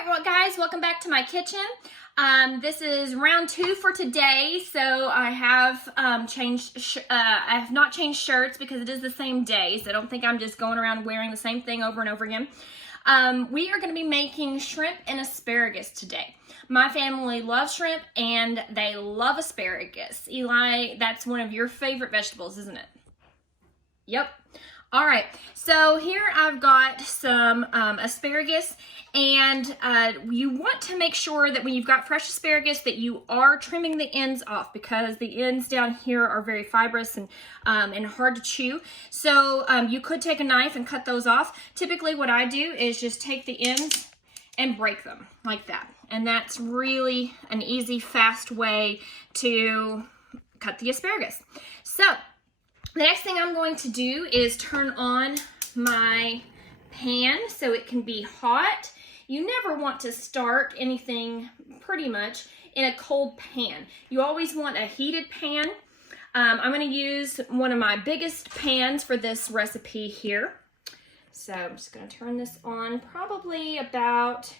right, well guys, welcome back to my kitchen. This is round 2 for today, so I have I have not changed shirts because it is the same day, so don't think I'm just going around wearing the same thing over and over again. We are going to be making shrimp and asparagus today. My family loves shrimp and they love asparagus. Eli, that's one of your favorite vegetables, isn't it? Yep. All right, so here I've got some asparagus, and you want to make sure that when you've got fresh asparagus that you are trimming the ends off, because the ends down here are very fibrous and hard to chew. So you could take a knife and cut those off. Typically what I do is just take the ends and break them like that. And that's really an easy, fast way to cut the asparagus. So the next thing I'm going to do is turn on my pan so it can be hot. You never want to start anything pretty much in a cold pan. You always want a heated pan. I'm going to use one of my biggest pans for this recipe here. So I'm just going to turn this on probably about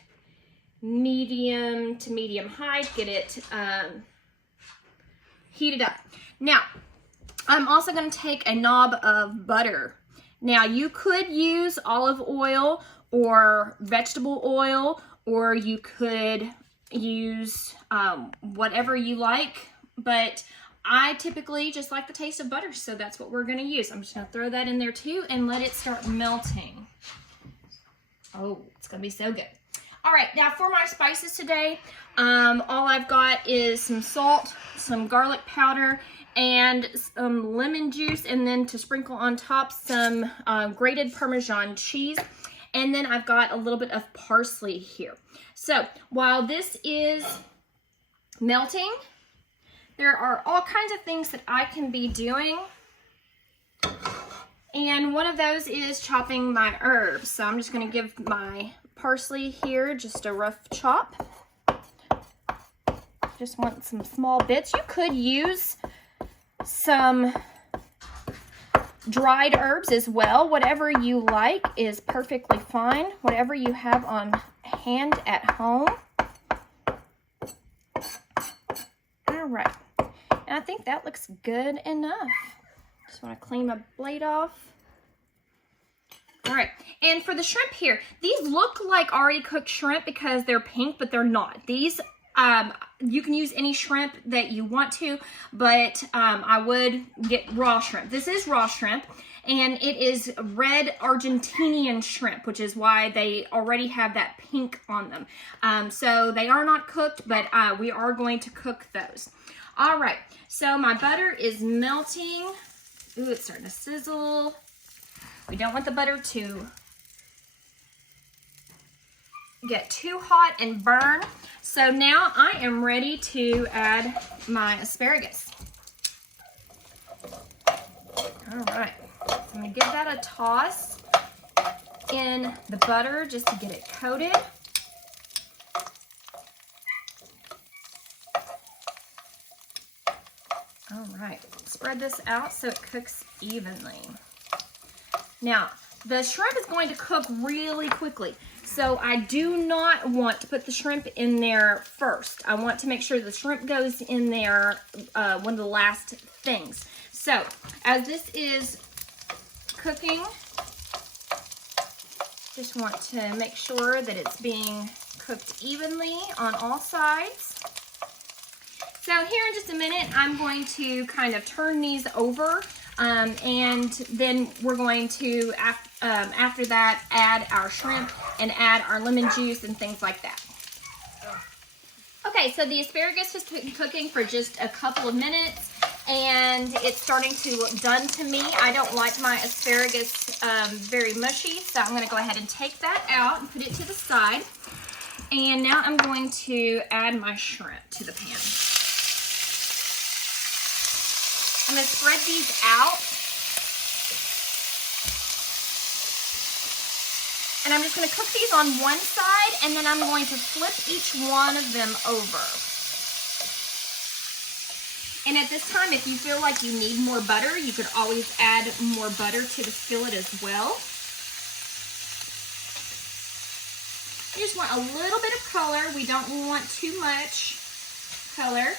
medium to medium high to get it heated up. Now, I'm also going to take a knob of butter. Now, you could use olive oil or vegetable oil, or you could use whatever you like, but I typically just like the taste of butter, so that's what we're going to use. I'm just going to throw that in there too and let it start melting. Oh, it's going to be so good. All right, now for my spices today, all I've got is some salt, some garlic powder, and some lemon juice, and then to sprinkle on top some grated Parmesan cheese. And then I've got a little bit of parsley here. So while this is melting, there are all kinds of things that I can be doing. And one of those is chopping my herbs. So I'm just going to give my parsley here just a rough chop. Just want some small bits. You could use some dried herbs as well. Whatever you like is perfectly fine. Whatever you have on hand at home. All right. And I think that looks good enough. Just want to clean my blade off. All right, and for the shrimp here, these look like already cooked shrimp because they're pink, but they're not. These, you can use any shrimp that you want to, but I would get raw shrimp. This is raw shrimp, and it is red Argentinian shrimp, which is why they already have that pink on them. So they are not cooked, but we are going to cook those. All right, so my butter is melting. Ooh, it's starting to sizzle. We don't want the butter to get too hot and burn. So now I am ready to add my asparagus. All right, I'm gonna give that a toss in the butter just to get it coated. All right, spread this out so it cooks evenly. Now, the shrimp is going to cook really quickly, so I do not want to put the shrimp in there first. I want to make sure the shrimp goes in there one of the last things. So, as this is cooking, just want to make sure that it's being cooked evenly on all sides. So here in just a minute, I'm going to kind of turn these over. And then we're going to, after that, add our shrimp and add our lemon juice and things like that. Okay, so the asparagus has been cooking for just a couple of minutes, and it's starting to look done to me. I don't like my asparagus very mushy, so I'm going to go ahead and take that out and put it to the side. And now I'm going to add my shrimp to the pan. I'm going to spread these out. And I'm just going to cook these on one side, and then I'm going to flip each one of them over. And at this time, if you feel like you need more butter, you could always add more butter to the skillet as well. You just want a little bit of color. We don't want too much color.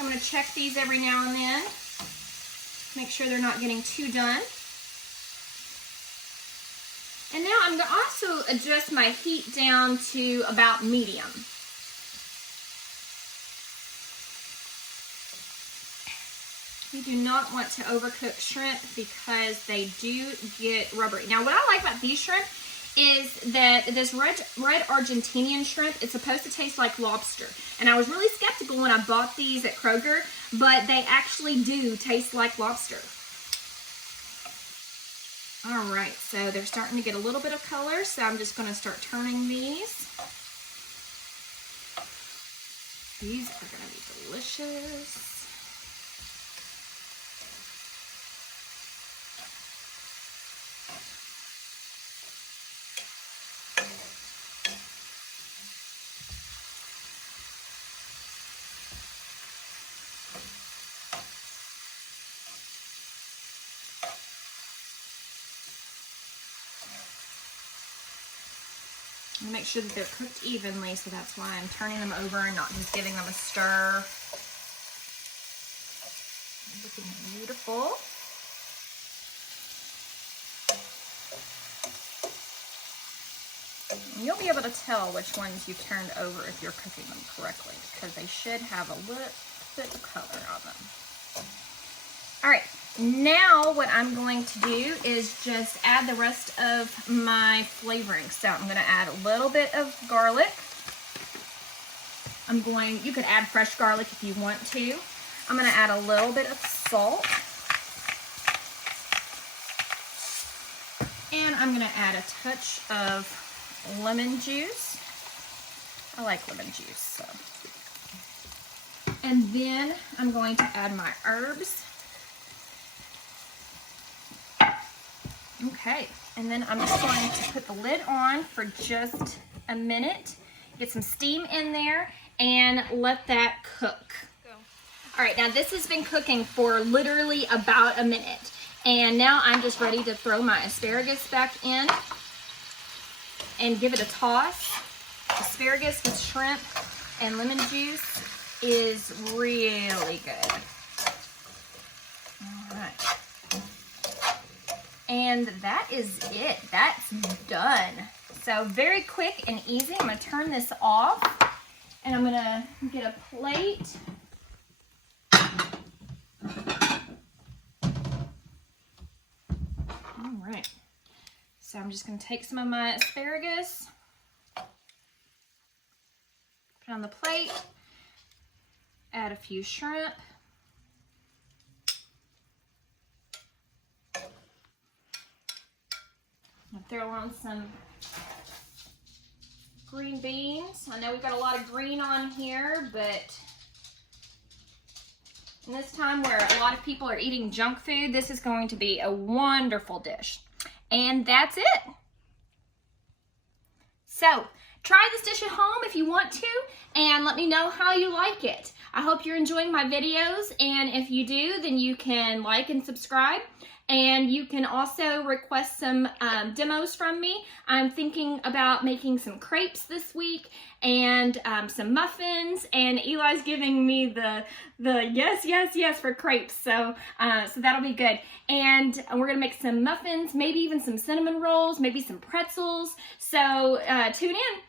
I'm going to check these every now and then. Make sure they're not getting too done. And now I'm going to also adjust my heat down to about medium. You do not want to overcook shrimp because they do get rubbery. Now, what I like about these shrimp is that this red Argentinian shrimp, it's supposed to taste like lobster. And I was really skeptical when I bought these at Kroger, but they actually do taste like lobster. All right, so they're starting to get a little bit of color, so I'm just going to start turning these. These are going to be delicious. Make sure that they're cooked evenly, so that's why I'm turning them over and not just giving them a stir. Looking beautiful. And you'll be able to tell which ones you turned over if you're cooking them correctly, because they should have a little bit of color on them. All right. Now what I'm going to do is just add the rest of my flavoring. So I'm going to add a little bit of garlic. You could add fresh garlic if you want to. I'm going to add a little bit of salt. And I'm going to add a touch of lemon juice. I like lemon juice, so. And then I'm going to add my herbs. Okay, and then I'm just going to put the lid on for just a minute, get some steam in there, and let that cook. All right, now this has been cooking for literally about a minute, and now I'm just ready to throw my asparagus back in and give it a toss. Asparagus with shrimp and lemon juice is really good. All right. And that is it. That's done. So very quick and easy. I'm going to turn this off and I'm going to get a plate. All right. So I'm just going to take some of my asparagus, put it on the plate, add a few shrimp. I'll throw on some green beans. I know we've got a lot of green on here, but in this time where a lot of people are eating junk food, this is going to be a wonderful dish. And that's it. So try this dish at home if you want to, and let me know how you like it. I hope you're enjoying my videos, and if you do, then you can like and subscribe. And you can also request some demos from me. I'm thinking about making some crepes this week and some muffins. And Eli's giving me the yes for crepes. So that'll be good. And we're gonna make some muffins, maybe even some cinnamon rolls, maybe some pretzels. So tune in.